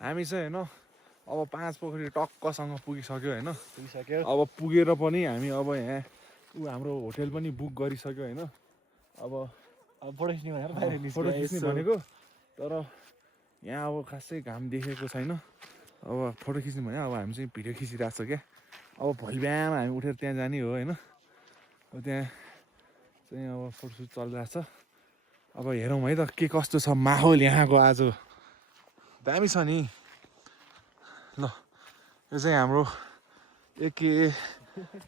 हामी चाहिँ होइन अब 5 पोखरी टक्कसँग पुगिसक्यो होइन पुगिसक्यो अब पुगेर पनि हामी अब यहाँ हाम्रो होटल पनि बुक गरिसक्यो होइन अब फोटो खिच्ने भनेर बाहिर निस्क्यो फोटो खिच्ने भनेको तर यहाँ अब खासै घाम देखेको छैन अब फोटो खिच्ने भने अब हामी चाहिँ भिडियो खिचिरहेको छ क्या अब भोलि बिहान हामी उठेर त्यहाँ जाने हो होइन अब त्यहाँ चाहिँ अब फोटोसुट चलिरहेछ अब हेरौँ है त के कस्तो छ माहौल यहाँको आज दामी छ नि ल यो चाहिँ हाम्रो एके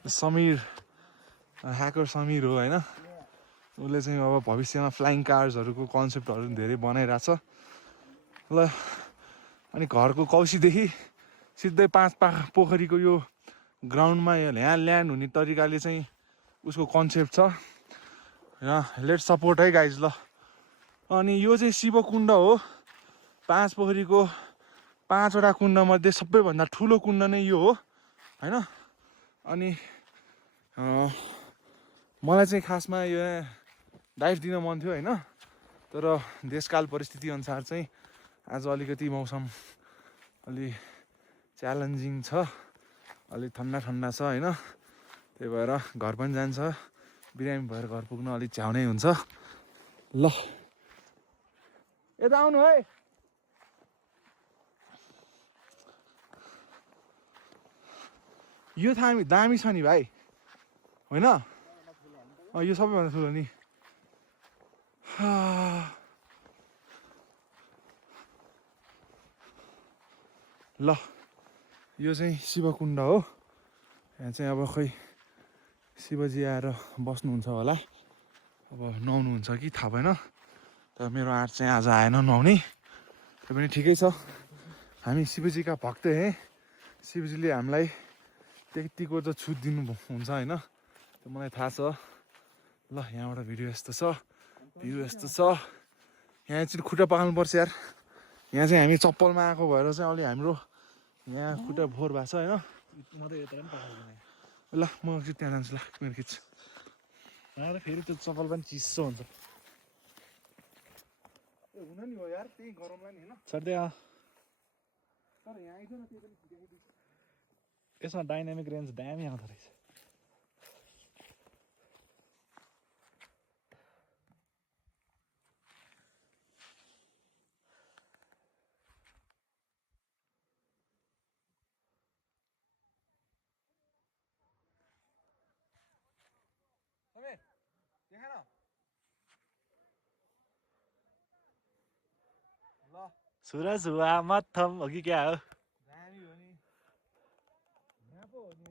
समीर ह्याकर समीर हो होइन उसले चाहिँ अब भविष्यमा फ्लाइङ कार्सहरूको कन्सेप्टहरू धेरै बनाइरहेछ ल अनि घरको कौसीदेखि सिधै 5 पोखरीको यो ग्राउन्डमा यहाँ ल्यान्ड हुने तरिकाले चाहिँ उसको कन्सेप्ट छ यहाँ लेट सपोर्ट है गाइज ल अनि यो चाहिँ शिवकुण्ड हो 5 पोखरीको 5वटा कुण्डमध्ये सबैभन्दा ठुलो कुण्ड नै यो हो होइन अनि मलाई चाहिँ खासमा यो डाइभ दिन मन थियो होइन तर देशकाल परिस्थिति अनुसार चाहिँ आज अलिकति मौसम अलि च्यालेन्जिङ छ अलि ठन्डा ठन्डा छ होइन त्यही भएर घर पनि जान्छ बिरामी भएर घर पुग्न अलिक झ्याउनै हुन्छ ल यता आउनु है यो थामी दामी छ नि भाइ होइन यो सबैभन्दा ठुलो नि ल यो चाहिँ शिवकुण्ड हो यहाँ चाहिँ अब खोइ शिवजी आएर बस्नुहुन्छ होला अब नुहाउनुहुन्छ कि थाहा भएन तर मेरो आँट चाहिँ आज आएन नुहाउने त्यो पनि ठिकै छ हामी शिवजीका भक्त हे शिवजीले हामीलाई त्यतिको त छुट दिनु हुन्छ होइन त्यो मलाई थाहा छ ल यहाँबाट भिडियो यस्तो छ भ्यू यस्तो छ यहाँ चाहिँ खुट्टा पखाल्नुपर्छ यार यहाँ चाहिँ हामी चप्पलमा आएको भएर चाहिँ अलि हाम्रो यहाँ खुट्टा फोहोर भएको छ होइन ल म त्यहाँ जान्छु ल मेरो खिच फेरि त्यो चप्पल पनि चिसो हुन्छ हुन नि हो यार त्यही गरमलाई नि होइन सर्दै तर यहाँ आइज न त्यही पनि ठिकै यसमा डाइनामिक रेन्ज दामी आउँदो रहेछ देखेन ल सुरज हुआ मत्थम हो कि क्या हो दामी हो नि यहाँ पो हो नि